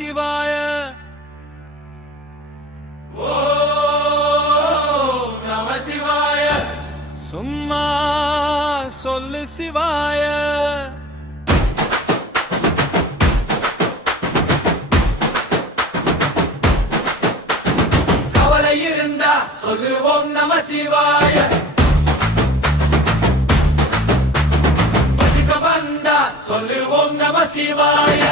சிவாய. ஓம் நம சிவாய. சும்மா சொல்லு சிவாய. கவலை இருந்தா சொல்லு ஓம் நம சிவாய. பசிக்க வந்தா சொல்லு ஓம் நம சிவாய.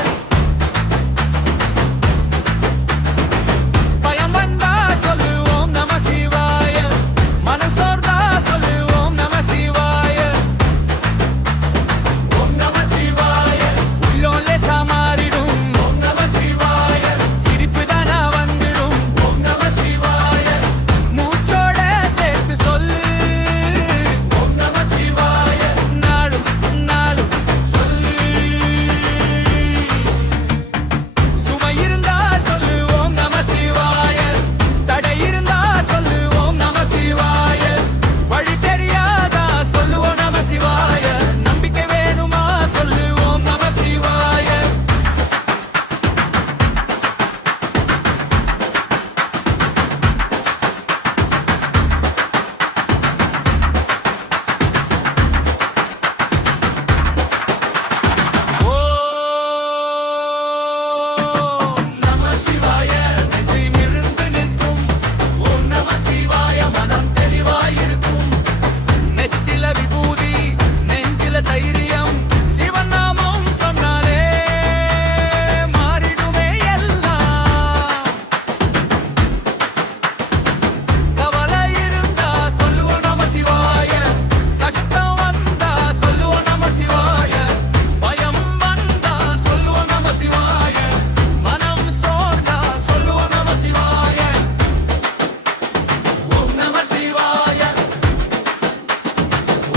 பயம் வந்தா சொல்லு ஓம் நம சிவாய. மனம் சோர்ந்தா சொல்லு ஓம் நம சிவாய. ஓம் நம சிவாய. உள்ளோலே சாமாறிடும் ஓம் நம சிவாய. சிரிப்பு தானா வந்துடும். ஓம் நம சிவாய. மூச்சோட சேர்த்து சொல்லு ஓம் நம சிவாய. நாளும் நாளும் சொல்லு சுமை இருந்தா சொல்லு ஓம் நம சிவாய. தடை இருந்தா சொல்லு ஓம் நம சிவாய. வழி தெரியாதா சொல்லு ஓம் நம சிவாய. நம்பிக்கை வேணுமா சொல்லு ஓம் நம சிவாய. ஓம் நம சிவாய. நெஞ்சிமிருந்து நிற்கும் ஓம் நம சிவாய. மனம் தெளிவாயிருக்கும். நெத்தில விபூதி நெஞ்சில தைரியம். சிவன் நாமம் சொன்னாலே மாறிடுமே எல்லாம். கவலை இருந்தா சொல்லுவோம் நம சிவாய. கஷ்டம் வந்தா சொல்லுவோம் நம சிவாய. பயம் வந்தா சொல்லுவோம் நம சிவாய. மனம் சோர்ந்தா சொல்லுவோம் நம சிவாய. ஓம் நம சிவாய.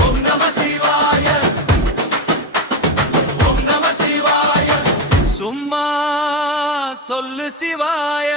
ஓம் நம சிவாய. ஓம் நம சிவாய. சும்மா சொல்லு சிவாய.